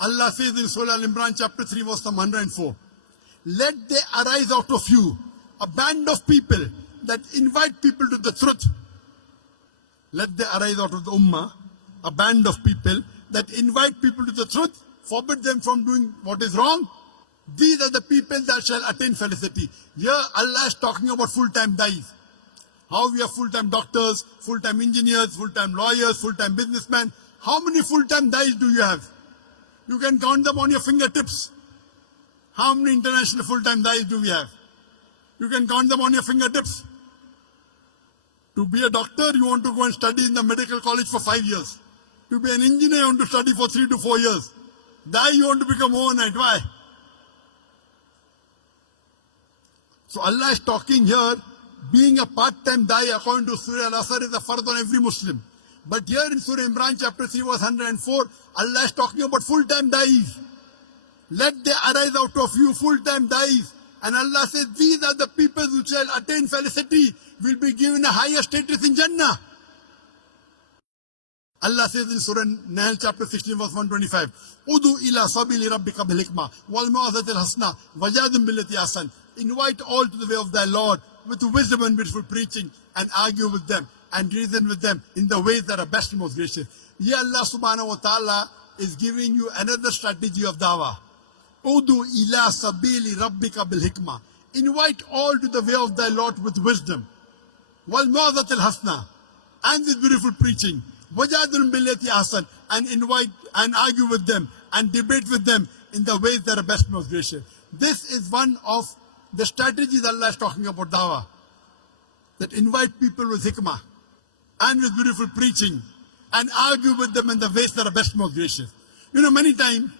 Allah says in Surah Al-Imran chapter 3 verse number 104, let there arise out of you a band of people that invite people to the truth. Let there arise out of the ummah a band of people that invite people to the truth, forbid them from doing what is wrong. These are the people that shall attain felicity. Here Allah is talking about full-time dais. How we have full-time doctors, full-time engineers, full-time lawyers, full-time businessmen. How many full-time dais do you have? You can count them on your fingertips. How many international full-time dais do we have? You can count them on your fingertips. To be a doctor, you want to go and study in the medical college for 5 years. To be an engineer, you want to study for 3 to 4 years. Dai, you want to become overnight. Why? So Allah is talking here, being a part-time dai according to Surah Al-Asr is a fard on every Muslim. But here in Surah Imran chapter 3 verse 104, Allah is talking about full-time dais. Let there arise out of you full-time dais. And Allah says, these are the people who shall attain felicity, will be given a higher status in Jannah. Allah says in Surah Nahl chapter 16 verse 125, Udu ila sabili rabbika bil hikmah wal mau'izatil hasana wajadil billati ahsan. Invite all to the way of thy Lord with wisdom and beautiful preaching, and argue with them and reason with them in the ways that are best and most gracious. Here Allah subhanahu wa ta'ala is giving you another strategy of dawah. Udu ila sabili rabbika bil hikmah. Invite all to the way of thy Lord with wisdom. Wal mau'izatil hasana, and with beautiful preaching. Wajadil billati ahsan, and invite and argue with them and debate with them in the ways that are best and most gracious. This is one of the strategies Allah is talking about dawah. That invite people with hikmah and with beautiful preaching and argue with them in the ways that are best and most gracious. You know, many times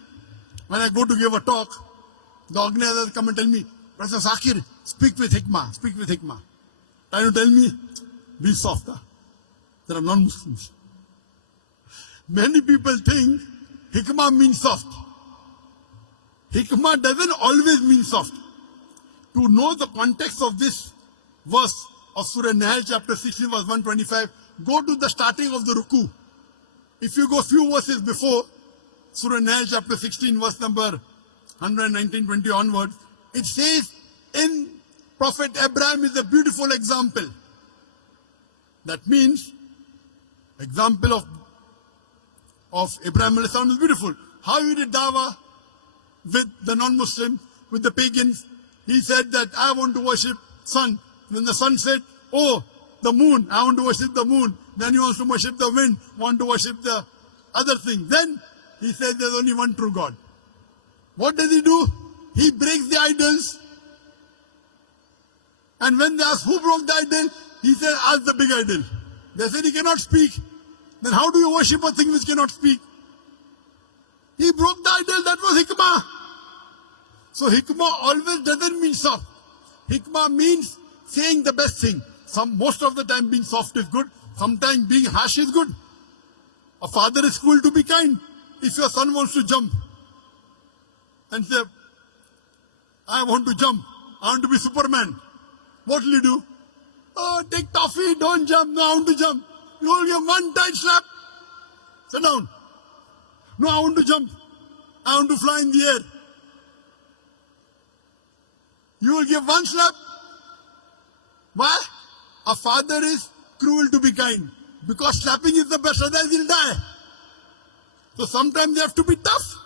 when I go to give a talk, the organizers come and tell me, Professor Zakir, speak with hikmah, speak with hikmah. Trying to tell me, be softer. There are non-Muslims. Many people think hikmah means soft. Hikmah doesn't always mean soft. To know the context of this verse of Surah Nahl chapter 16 verse 125, go to the starting of the ruku. If you go few verses before, Surah Nahl chapter 16 verse number 119, 20 onwards, it says in Prophet Abraham is a beautiful example. That means example of Abraham is beautiful. How he did dawah with the non-Muslims, with the pagans. He said that I want to worship sun. Then the sun said, oh, the moon, I want to worship the moon. Then he wants to worship the wind, want to worship the other thing. Then he said there's only one true God. What does he do? He breaks the idols. And when they ask who broke the idol, he said, ask the big idol. They said he cannot speak. Then how do you worship a thing which cannot speak? He broke the idol, that was hikmah. So hikmah always doesn't mean soft. Hikmah means saying the best thing. Most of the time being soft is good. Sometimes being harsh is good. A father is cruel to be kind. If your son wants to jump and say, I want to jump, I want to be Superman, what will you do? Oh, take toffee, don't jump, no, I want to jump. You will give one tight slap. Sit down. No, I want to jump. I want to fly in the air. You will give one slap. Why? A father is cruel to be kind. Because slapping is the best, otherwise he'll die. So sometimes they have to be tough.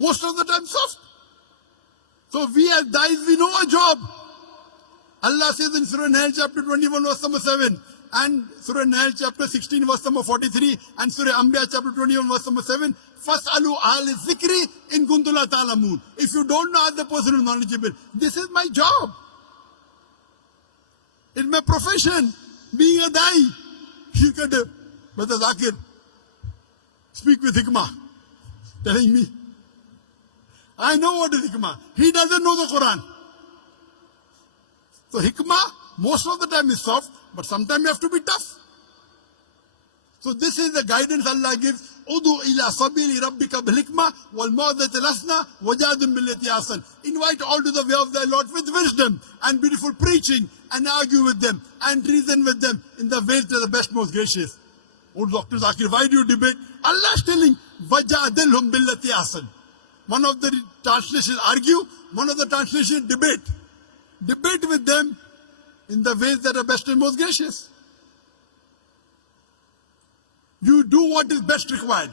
Most of the time soft. So we as dais, we know our job. Allah says in Surah Nahl chapter 21 verse number 7 and Surah Nahl chapter 16 verse number 43 and Surah Anbiya chapter 21 verse number 7, Fas'alu ahli zikri in kuntum la ta'lamun. If you don't know, ask the person who is knowledgeable. This is my job. It's my profession. Being a dai. You can do, Brother Zakir, speak with hikmah. Telling me, I know what is hikmah. He doesn't know the Quran. So hikmah, most of the time is soft, but sometimes you have to be tough. So this is the guidance Allah gives. Udu ila sabili rabbika bil hikmah wal mau'izatil hasana wajadil billati ahsan. Invite all to the way of thy Lord with wisdom and beautiful preaching, and argue with them and reason with them in the ways that are the best, most gracious. Or Dr. Zakir, why do you debate? Allah is telling, وَجَادِلْهُمْ بِالَّتِي أَحْسَنُ. One of the translations argue, one of the translations debate. Debate with them in the ways that are best and most gracious. You do what is best required.